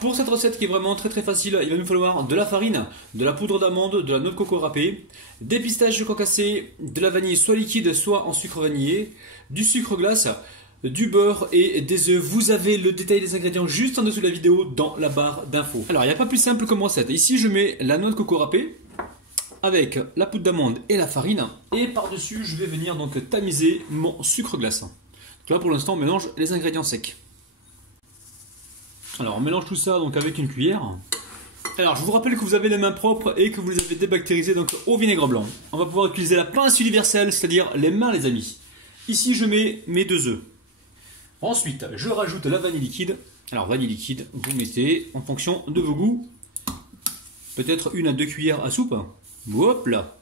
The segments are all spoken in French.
Pour cette recette qui est vraiment très facile, il va nous falloir de la farine, de la poudre d'amande, de la noix de coco râpée, des pistaches concassées, de la vanille soit liquide soit en sucre vanillé, du sucre glace, du beurre et des œufs. Vous avez le détail des ingrédients juste en dessous de la vidéo dans la barre d'infos. Alors il n'y a pas plus simple comme recette. Ici je mets la noix de coco râpée avec la poudre d'amande et la farine, et par dessus je vais venir donc tamiser mon sucre glace. Donc là pour l'instant on mélange les ingrédients secs. Alors on mélange tout ça donc avec une cuillère. Alors je vous rappelle que vous avez les mains propres et que vous les avez débactérisées donc au vinaigre blanc. On va pouvoir utiliser la pince universelle, c'est-à-dire les mains les amis. Ici je mets mes 2 œufs. Ensuite je rajoute la vanille liquide. Alors vanille liquide, vous mettez en fonction de vos goûts. Peut-être 1 à 2 cuillères à soupe. Hop là.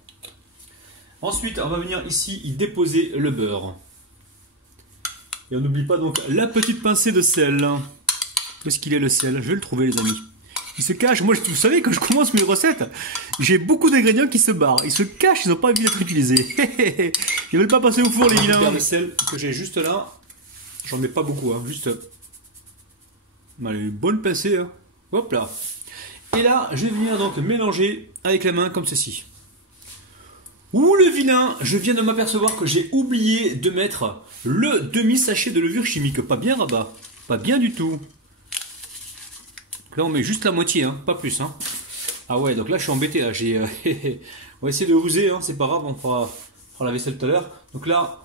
Ensuite on va venir ici y déposer le beurre. Et on n'oublie pas donc la petite pincée de sel. Où est-ce qu'il est le sel? Je vais le trouver les amis. Il se cache. Moi, vous savez, quand je commence mes recettes, j'ai beaucoup d'ingrédients qui se barrent. Ils se cachent, ils n'ont pas envie d'être utilisés. Ils ne veulent pas passer au four les vilains. Le sel que j'ai juste là, j'en mets pas beaucoup, hein, juste une bonne pincée. Hein. Hop là. Et là, je vais venir donc mélanger avec la main comme ceci. Ouh le vilain, je viens de m'apercevoir que j'ai oublié de mettre le demi-sachet de levure chimique. Pas bien Rabat, pas bien du tout. Là on met juste la moitié, hein, pas plus. Hein. Ah ouais, donc là je suis embêté. Là. On va essayer de ruser, hein, c'est pas grave, on fera la vaisselle tout à l'heure. Donc là,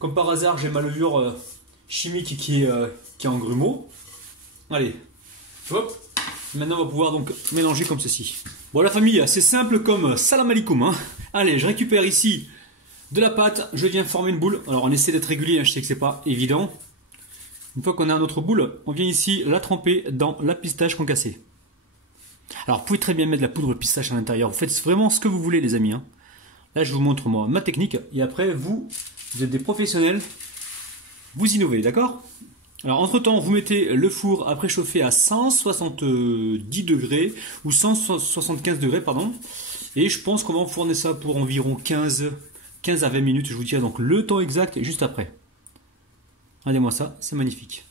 comme par hasard, j'ai ma levure chimique qui est en grumeaux. Allez, hop. Maintenant on va pouvoir donc mélanger comme ceci. Bon la famille, c'est simple comme salam alaikum. Hein. Allez, je récupère ici de la pâte, je viens former une boule. Alors on essaie d'être régulier, hein, je sais que c'est pas évident. Une fois qu'on a notre boule, on vient ici la tremper dans la pistache concassée. Alors vous pouvez très bien mettre de la poudre de pistache à l'intérieur. Vous faites vraiment ce que vous voulez les amis. Hein. Là je vous montre moi ma technique et après vous êtes des professionnels. Vous innovez, d'accord? Alors entre temps vous mettez le four à préchauffer à 170 degrés ou 175 degrés pardon. Et je pense qu'on va enfourner ça pour environ 15 à 20 minutes. Je vous dirai donc le temps exact juste après. Regardez-moi ça, c'est magnifique.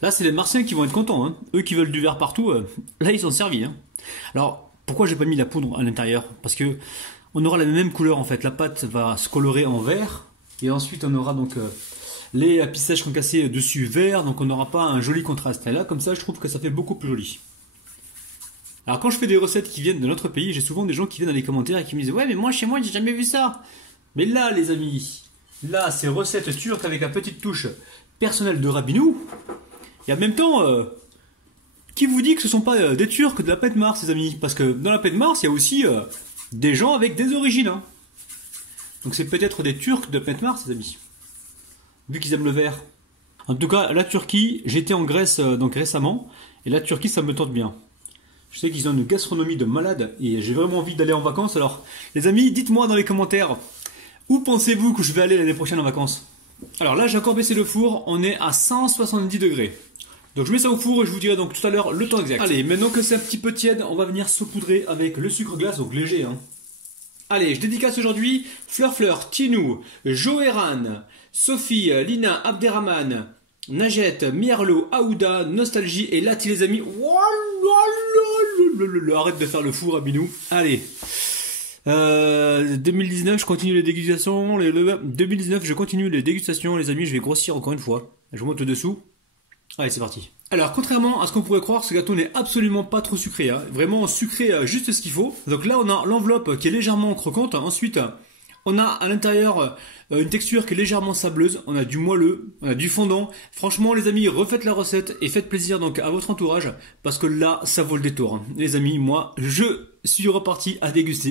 Là, c'est les Martiens qui vont être contents. Hein. Eux qui veulent du vert partout, là, ils sont servis. Hein. Alors, pourquoi j'ai pas mis la poudre à l'intérieur? Parce que on aura la même couleur en fait. La pâte va se colorer en vert. Et ensuite, on aura donc les pistaches concassées dessus vert. Donc, on n'aura pas un joli contraste. Et là, comme ça, je trouve que ça fait beaucoup plus joli. Alors, quand je fais des recettes qui viennent de notre pays, j'ai souvent des gens qui viennent dans les commentaires et qui me disent « Ouais, mais moi, chez moi, j'ai jamais vu ça. » Mais là, les amis... Là, c'est recette turque avec la petite touche personnelle de Rabinou. Et en même temps, qui vous dit que ce ne sont pas des Turcs de la Pète Mars, les amis? Parce que dans la Pète Mars, il y a aussi des gens avec des origines. Hein. Donc c'est peut-être des Turcs de la Pète Mars, les amis. Vu qu'ils aiment le vert. En tout cas, la Turquie, j'étais en Grèce donc récemment. Et la Turquie, ça me tente bien. Je sais qu'ils ont une gastronomie de malade. Et j'ai vraiment envie d'aller en vacances. Alors, les amis, dites-moi dans les commentaires. Où pensez-vous que je vais aller l'année prochaine en vacances? Alors là, j'ai encore baissé le four, on est à 170 degrés. Donc je mets ça au four et je vous dirai donc tout à l'heure le temps exact. Allez, maintenant que c'est un petit peu tiède, on va venir saupoudrer avec le sucre glace, donc léger. Hein. Allez, je dédicace aujourd'hui Fleur, Tinou, Joéran, Sophie, Lina, Abderrahman, Najet, Mierlo, Aouda, Nostalgie et Lati les amis. Arrête de faire le four à Binou. Allez. 2019 je continue les dégustations 2019 je continue les dégustations les amis, je vais grossir encore une fois, je vous montre le dessous. Allez c'est parti. Alors contrairement à ce qu'on pourrait croire, ce gâteau n'est absolument pas trop sucré, hein. Vraiment sucré juste ce qu'il faut. Donc là on a l'enveloppe qui est légèrement croquante, ensuite on a à l'intérieur une texture qui est légèrement sableuse, on a du moelleux, on a du fondant. Franchement les amis, refaites la recette et faites plaisir donc à votre entourage parce que là ça vaut le détour. Hein. Les amis, moi je suis reparti à déguster.